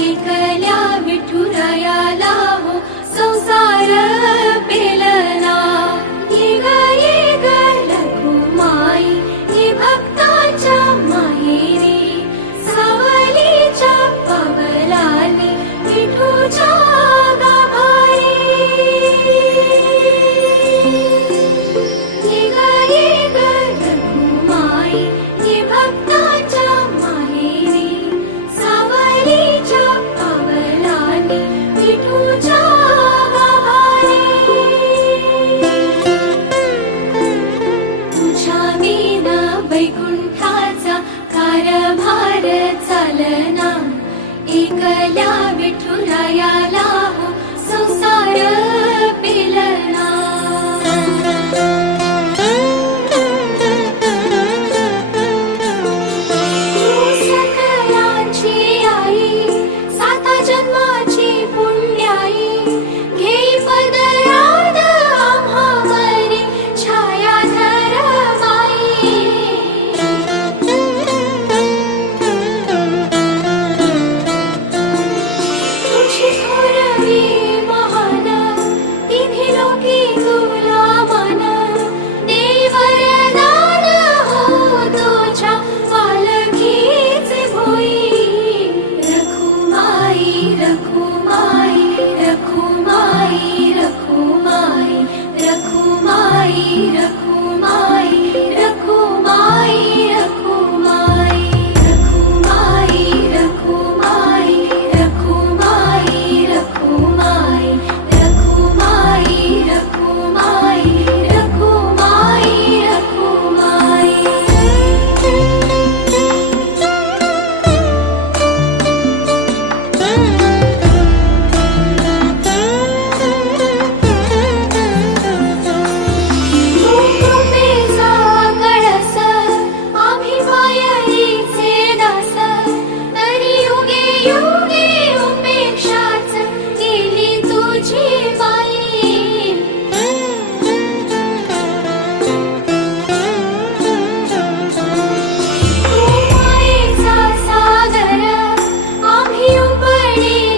एकल्या विठुरायाला हो संसार पेलना। ये ग रखुमाई ही भक्ताच्या माहेरी, सावलीच्या पावलांनी विठूच्या गाभारी। ये ग रखुमाई ही भक्ताच्या माहेरी, सावलीच्या पावलांनी विठूच्या गाभारी। तुझ्या विना वैकुंठाचा कारभार चालना। एकल्या विठुरायाला हो संसार पेलना। तू सकलांची आई, साता जन्माची पुण्याई, घेई पदरात आम्हावरी छायाधर माई। तुझी थोरवी महान, तिन्ही लोकी तुला मान, देई वरदान हो तुझ्या पालखीचे भोई। रखुमाई रखुमाई रखुमाई रखुमाई रखुमाई रखुमाई रखुमाई रखुमाई रखुमाई रखुमाई रखुमाई रखुमाई रखुमाई रखुमाई रखुमाई रखुमाई। कृपेचा कळस आम्ही मायेचे दास, तरी युगे युगे उपेक्षाच केली तुझी बाई। तू मायेचा सागर आम्ही उपडी